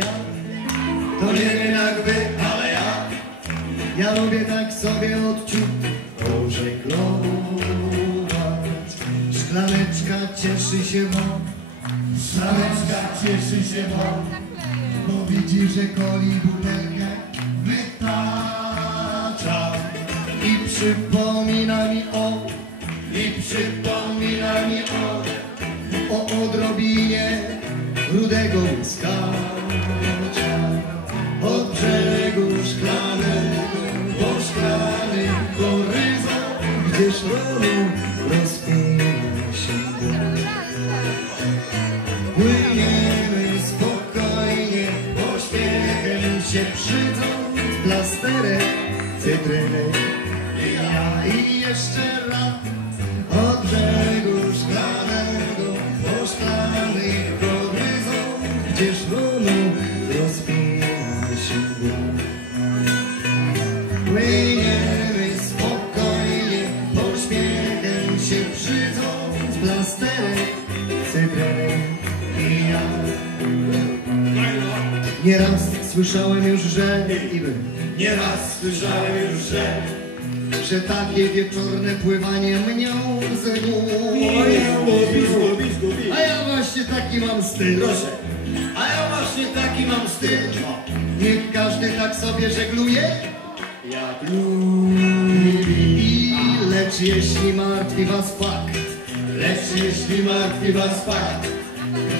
ja to nie wiem jak ale ja. Ja lubię tak sobie odciut pożeglować. Szklaneczka cieszy się bo, szklaneczka cieszy się bo, bo widzi, że koli butelkę wytacza. I przypomina mi o, i przypomina mi o, o odrobinie rudego łyskacza szronu rozpina się. Płyniemy spokojnie, pośpiechem się przydząc plasterek, cytryny i ja i jeszcze raz od brzegu szklanego po szklany horyzont, gdzie Nieraz słyszałem już, że i wy, Nieraz słyszałem już, że że takie wieczorne pływanie łupi, łupi. A ja właśnie taki mam styl. Proszę, a ja właśnie taki mam styl. Niech każdy tak sobie żegluje. Jak I lecz jeśli martwi was fakt, Lecz jeśli martwi was fakt,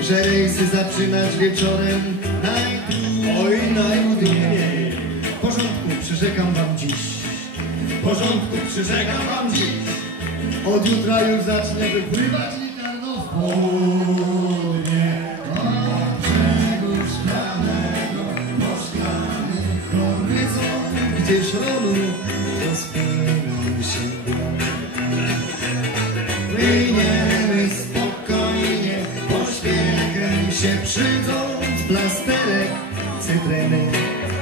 że rejsy zaczynać wieczorem najtrudniej. W porządku, przyrzekam wam dziś. Porządku, przyrzekam wam dziś. Od jutra już zacznę wypływać likarno w południe. Od brzegu szklanego po szklany horyzont, gdzie szronu rozpłynął się. Płyniemy spokojnie, pośpiechem się przydząc plasterek cytryny.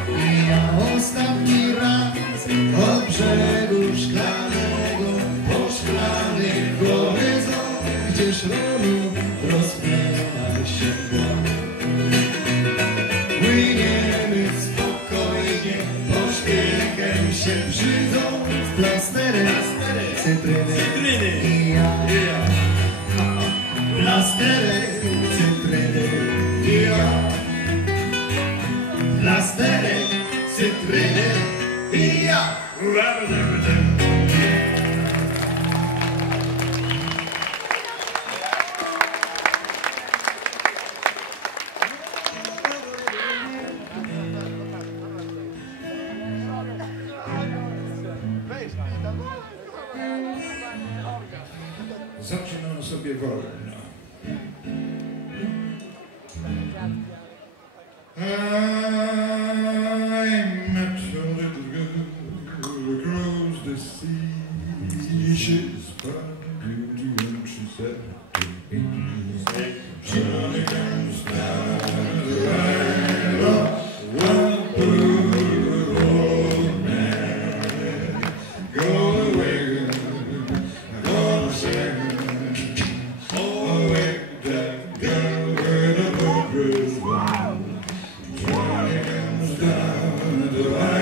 I ja ostatni raz od brzegu szklanego po szklany horyzont, gdzie szronu rozpływa się głąb. Płyniemy spokojnie, pośpiechem się przydząc plasterek cytryny. Cytryny. I ja plasterek Zaczynam sobie wolno. I الحمد لله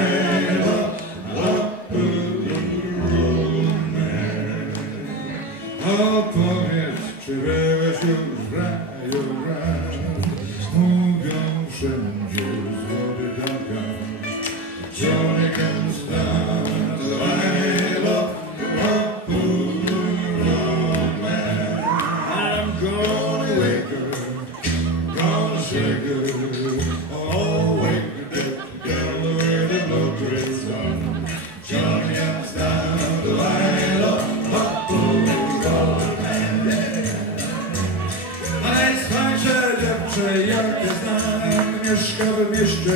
Dziewczę, jakie znam, mieszka w mieście.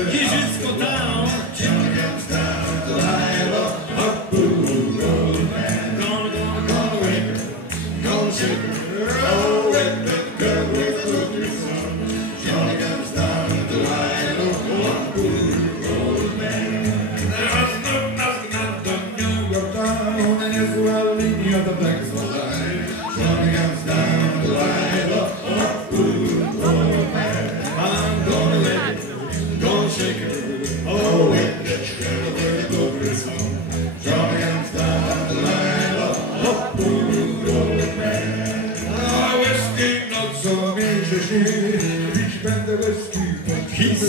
Tam.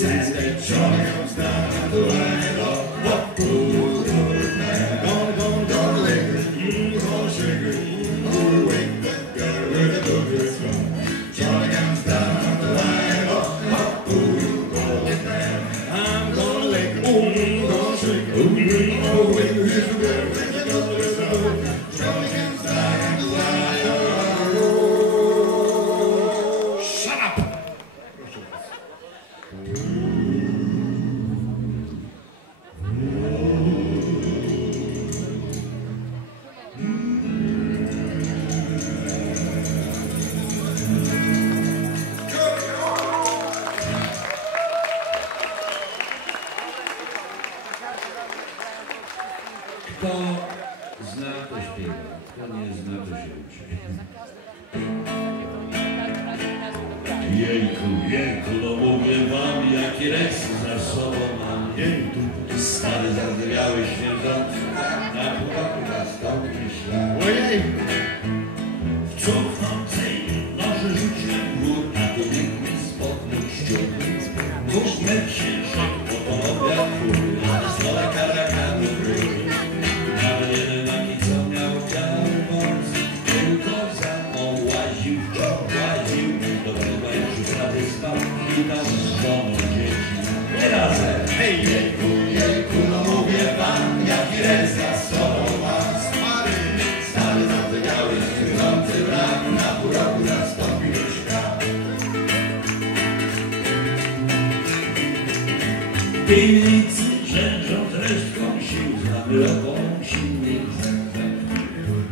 and is the joy Kto zna, to śpiewa. Kto nie zna, to się uczy. Jejku, jejku, no mówię wam, jaki rejs za sobą mam. Jejku, stary zardzewiały śmierdzący, na pół roku nastąpi ślad. Ojej! W cofnącej Piwnicy rzężą resztką sił, znamy loką silnych zębek.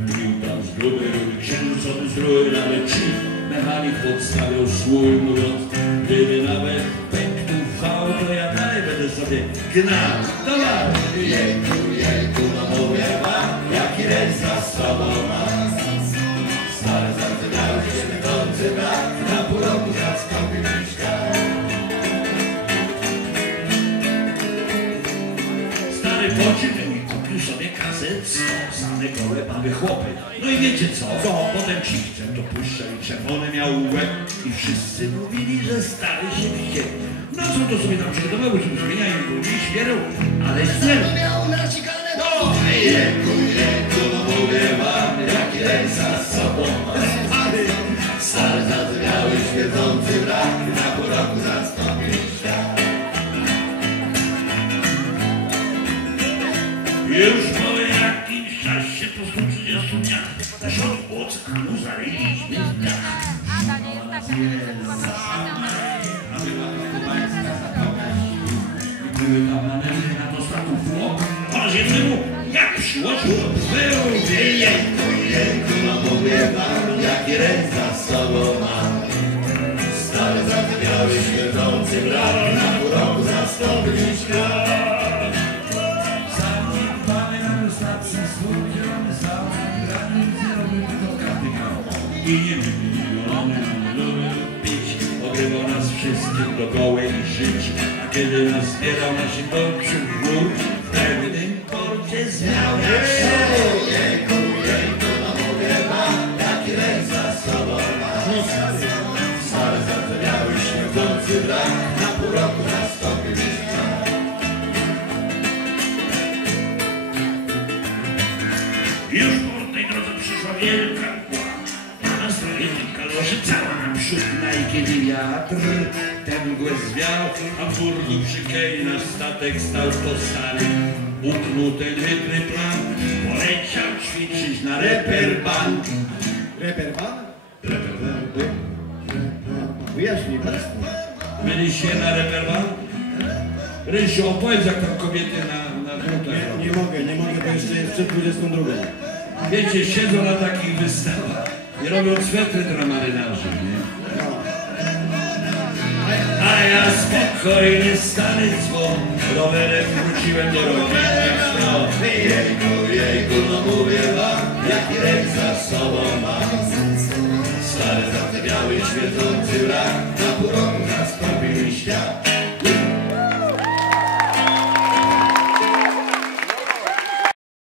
Pił tam z grubej rury, księżycowy zdrój, ale ci mechanik podstawiał słój, mówiąc, gdyby nawet pękł wał, to ja dalej będę sobie gnał. Dawaj! Jejku, jejku, no mówię wam, jaki rejs za sobą mam. Stary zatygały, śmierdzący brak, na pół roku kupił sobie kaset, same gołe baby chłopy. No i wiecie co? Co? Potem cichcem to puszczał i czerwony miał łeb i wszyscy mówili, że stary się wściekł. No co to sobie tam przygotowały, żeby zmieniają ludzi, śmierą, ale śmierą. Miał no! No mówię wam, jaki zaskoczona. Były tam manewry na dostawu włok, a jednemu jak przyłożył, był Jejku, jejku, no mówię wam, zbierał na Szybowcu w gór, w i kiedy wiatr tę mgłę zwiał, a w burgu przy kei na statek stał to stary. Uknął ten chytry plan, poleciał ćwiczyć na reperbank. Reperban? Wyjaśnij Państwu. Byliście na reperbank? Rysiu, opowiedz jak tam kobiety na, na drutach robią. Nie mogę, nie mogę, bo jeszcze jest przed 22. Wiecie, siedzą na takich wystawach i robią swetry dla marynarzy, nie? A ja spokojnie stary dzwon, rowerem wróciłem do rodzinnych świąt. Jejku, jejku, no mówię wam, jaki rejs za sobą mam. Stary zatygały, śmierdzący brak, na pół roku zastąpił mi świat.